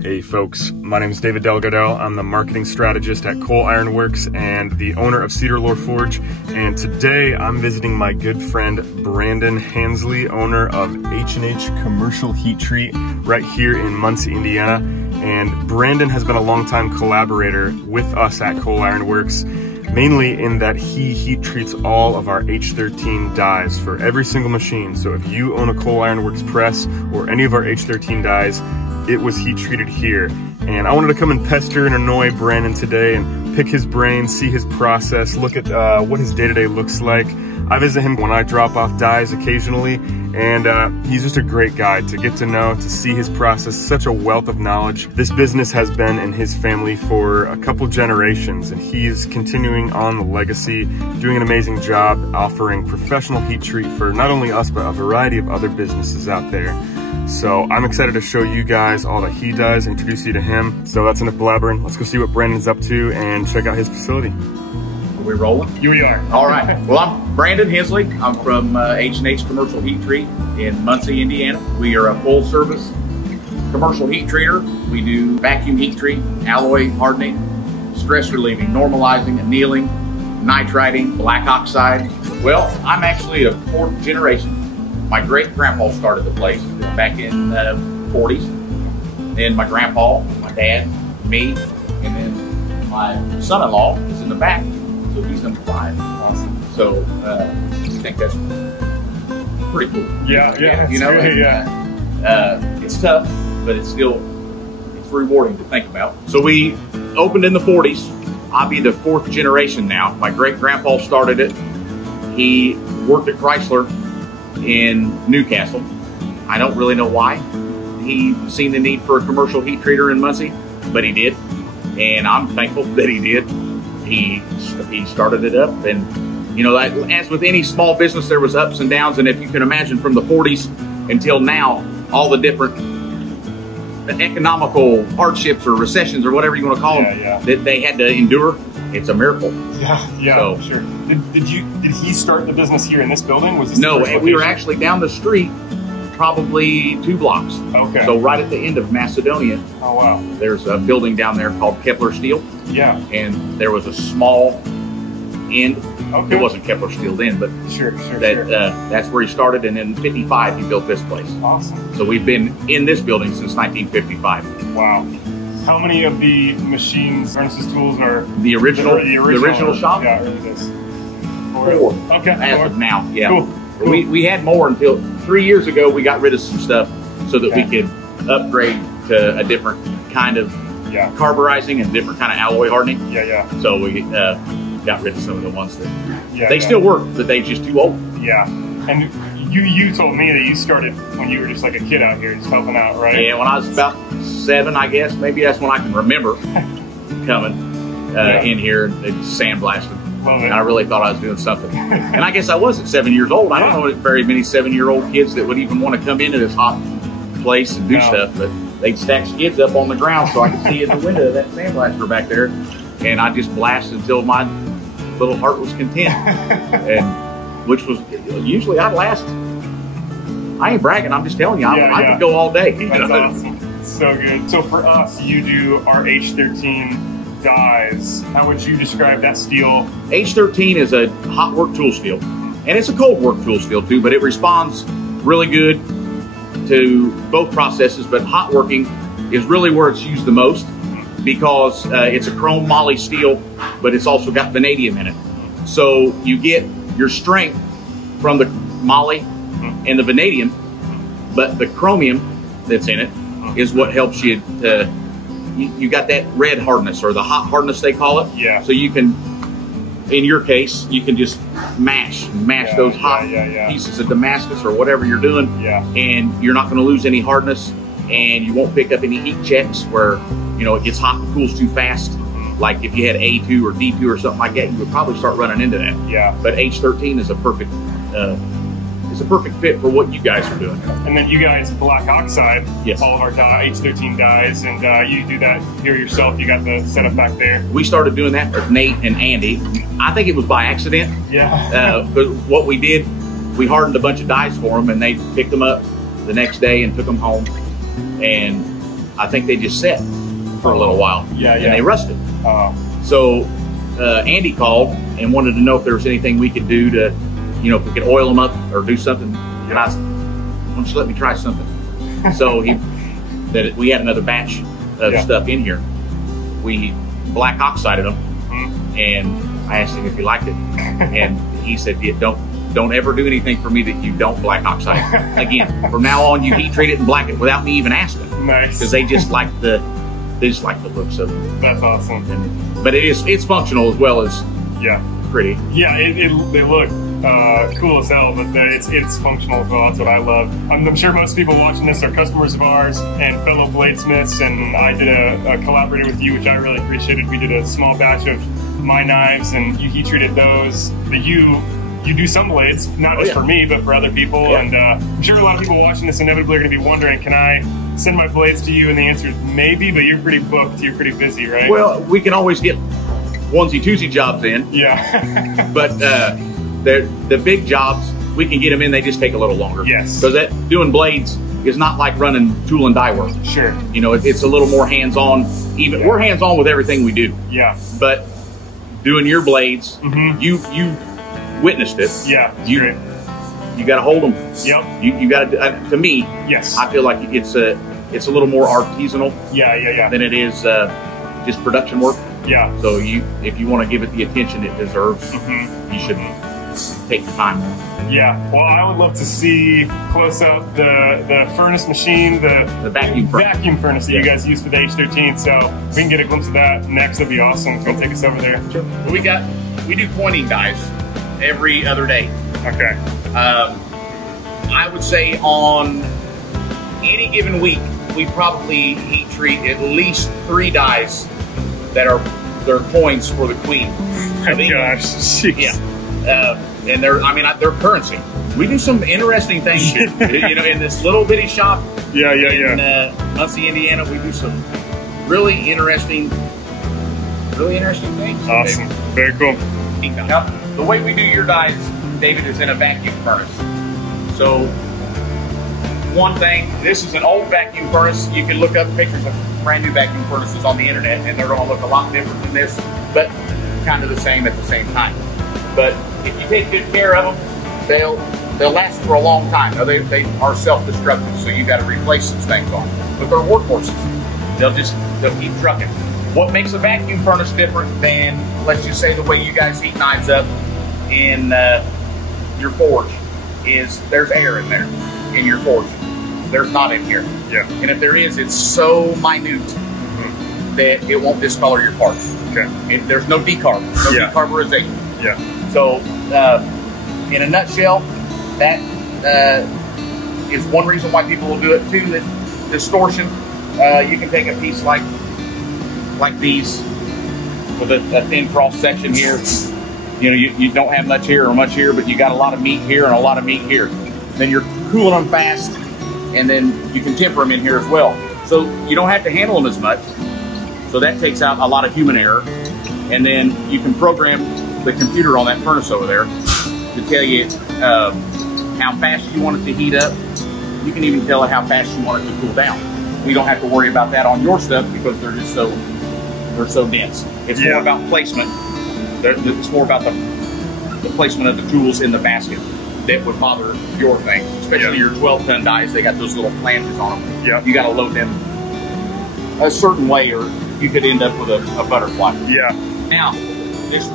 Hey folks, my name is David Delgado. I'm the marketing strategist at Coal Iron Works and the owner of Cedar Lore Forge. And today I'm visiting my good friend Brandon Hensley, owner of H&H Commercial Heat Treat right here in Muncie, Indiana. And Brandon has been a longtime collaborator with us at Coal Iron Works, mainly in that he heat treats all of our H13 dies for every single machine. So if you own a Coal Iron Works press or any of our H13 dies, it was heat treated here. And I wanted to come and pester and annoy Brandon today and pick his brain, see his process, look at what his day-to-day looks like. I visit him when I drop off dies occasionally, and he's just a great guy to get to know, to see his process, such a wealth of knowledge. This business has been in his family for a couple generations, and he's continuing on the legacy, doing an amazing job offering professional heat treat for not only us, but a variety of other businesses out there. So I'm excited to show you guys all that he does, introduce you to him. So that's enough blabbering. Let's go see what Brandon's up to and check out his facility. Are we rolling? Here we are. All right. Well, I'm Brandon Hensley. I'm from H&H Commercial Heat Treat in Muncie, Indiana. We are a full-service commercial heat treater. We do vacuum heat treat, alloy hardening, stress relieving, normalizing, annealing, nitriding, black oxide. Well, I'm actually a fourth generation. My great-grandpa started the place back in the 40s. Then my grandpa, my dad, me, and then my son-in-law is in the back. So he's number 5. Awesome. So I think that's pretty cool. Yeah. You know, great, it's tough, but it's rewarding to think about. So we opened in the 40s. I'll be the 4th generation now. My great-grandpa started it. He worked at Chrysler in Newcastle. I don't really know why he seen the need for a commercial heat treater in Muncie, but he did, and I'm thankful that he did. He started it up, and you know, as with any small business, there was ups and downs, and if you can imagine from the 40s until now, all the different economical hardships or recessions or whatever you want to call them that they had to endure, it's a miracle. Yeah, so, sure. Did he start the business here in this building? Was this no, we were actually down the street, probably 2 blocks. Okay. So right at the end of Macedonia. Oh wow. There's a building down there called Kepler Steel. Yeah. And there was a small end. Okay. It wasn't Kepler Steel then, but that's where he started. And in '55 he built this place. Awesome. So we've been in this building since 1955. Wow. How many of the machines, harnesses, tools are the original shop? Yeah, really this. 4. Okay. As of now, yeah. Cool. We had more until 3 years ago. We got rid of some stuff so that we could upgrade to a different kind of carburizing and different kind of alloy hardening. So we got rid of some of the ones that they still work, but they're just too old. Yeah. And you told me that you started when you were just like a kid out here, just helping out, right? Yeah, when I was about 7, I guess. Maybe that's when I can remember coming in here and sandblasting. And I really thought I was doing something. And I guess I was at 7 years old. I don't know very many 7-year-old kids that would even want to come into this hot place and do stuff, but they'd stack skids up on the ground so I could see in the window of that sandblaster back there. And I just blasted until my little heart was content. And which was, usually I'd last, I ain't bragging, I'm just telling you, I could go all day. That's awesome. So good. So for us, you do our H13 dies. How would you describe that steel? H13 is a hot work tool steel, and it's a cold work tool steel too, but it responds really good to both processes, but hot working is really where it's used the most because it's a chrome moly steel, but it's also got vanadium in it. So you get your strength from the moly and the vanadium, but the chromium that's in it is what helps you to you got that red hardness, or the hot hardness they call it. Yeah. So you can, in your case, you can just mash those hot pieces of Damascus or whatever you're doing, and you're not going to lose any hardness, and you won't pick up any heat checks where, you know, it gets hot and cools too fast. Like if you had A2 or D2 or something like that, you would probably start running into that. Yeah. But H13 is a perfect fit for what you guys are doing. And then you guys black oxide all of our H13 dies, and you do that here yourself. You got the setup back there. We started doing that with Nate and Andy. I think it was by accident. Yeah. But what we did, we hardened a bunch of dies for them, and they picked them up the next day and took them home. And I think they just set for a little while. Yeah, and they rusted. So Andy called and wanted to know if there was anything we could do to, you know, if we could oil them up or do something. And I said, why don't you let me try something? So we had another batch of stuff in here. We black oxided them, and I asked him if he liked it, and he said, yeah, don't ever do anything for me that you don't black oxide. Again, from now on, you heat treat it and black it without me even asking. Nice. Because they just like the looks of it. That's awesome. But it's functional as well as pretty. Yeah, they look cool as hell, but it's functional as well. That's what I love. I'm sure most people watching this are customers of ours and fellow bladesmiths, and I did a collaborator with you, which I really appreciated. We did a small batch of my knives, and you heat treated those. You do some blades, not just for me, but for other people. And I'm sure a lot of people watching this inevitably are going to be wondering, can I send my blades to you? And the answer is maybe, but you're pretty booked. You're pretty busy, right? Well, we can always get onesie-twosie jobs in. Yeah. But the big jobs, we can get them in. They just take a little longer. Yes. Because doing blades is not like running tool and die work. Sure. You know, it's a little more hands-on. Even we're hands-on with everything we do. Yeah. But doing your blades, you witnessed it. Yeah. You got to hold them. Yep. You got to. To me, yes. I feel like it's a little more artisanal. Yeah. Than it is just production work. Yeah. So if you want to give it the attention it deserves, you should take the time. Yeah. Well, I would love to see close up the furnace machine, the vacuum furnace that you guys use for the H13. So if we can get a glimpse of that next, that'd be awesome. If you want to take us over there. Sure. We do pointing dies every other day. Okay. I would say on any given week, we probably heat treat at least 3 dies that are coins for the queen. Oh my gosh. Jeez. Yeah. And they're currency. We do some interesting things, you know, in this little bitty shop. Yeah. In Muncie, Indiana, we do some really interesting things. Awesome. Very cool. Now, the way we do your dies, David, is in a vacuum furnace. So, one thing, this is an old vacuum furnace. You can look up pictures of brand new vacuum furnaces on the internet, and they're going to look a lot different than this, but kind of the same at the same time. But if you take good care of them, they'll last for a long time. Now, they are self-destructive, so you got to replace some things on them. But they're workhorses. They'll keep trucking. What makes a vacuum furnace different than, let's just say, the way you guys heat knives up in your forge is there's air in there in your forge. There's not in here. Yeah. And if there is, it's so minute that it won't discolor your parts. Okay. There's no decarb, decarburization. Yeah. So, in a nutshell, that is one reason why people will do it too. That distortion, you can take a piece like these with a thin cross section here. You know, you don't have much here or much here, but you got a lot of meat here and a lot of meat here. Then you're cooling them fast, and then you can temper them in here as well. So you don't have to handle them as much. So that takes out a lot of human error. And then you can program the computer on that furnace over there to tell you how fast you want it to heat up. You can even tell it how fast you want it to cool down. We don't have to worry about that on your stuff because they're just so dense. It's more about placement. It's more about the placement of the tools in the basket that would bother your thing, especially your 12-ton dies. They got those little flanges on them. Yeah. You got to load them a certain way, or you could end up with a butterfly. Yeah. Now, this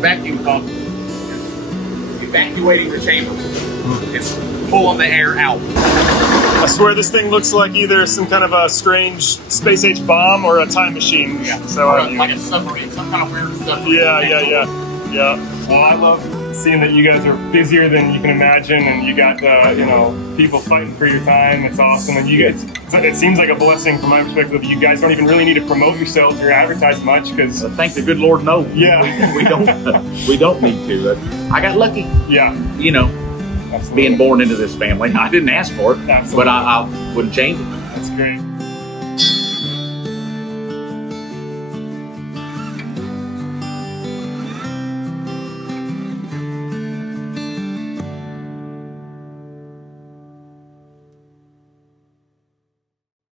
vacuum pump is evacuating the chamber. It's pulling the air out. I swear this thing looks like either some kind of a strange space-age bomb or a time machine. Yeah. So like a submarine, some kind of weird stuff. Yeah. Well, I love seeing that you guys are busier than you can imagine, and you got people fighting for your time. It's awesome, and you guys. It seems like a blessing from my perspective. You guys don't even really need to promote yourselves or advertise much because. Thank the good Lord, no. Yeah. We don't need to. I got lucky. Yeah. You know. Absolutely. Being born into this family. I didn't ask for it, Absolutely. but I wouldn't change it. That's great.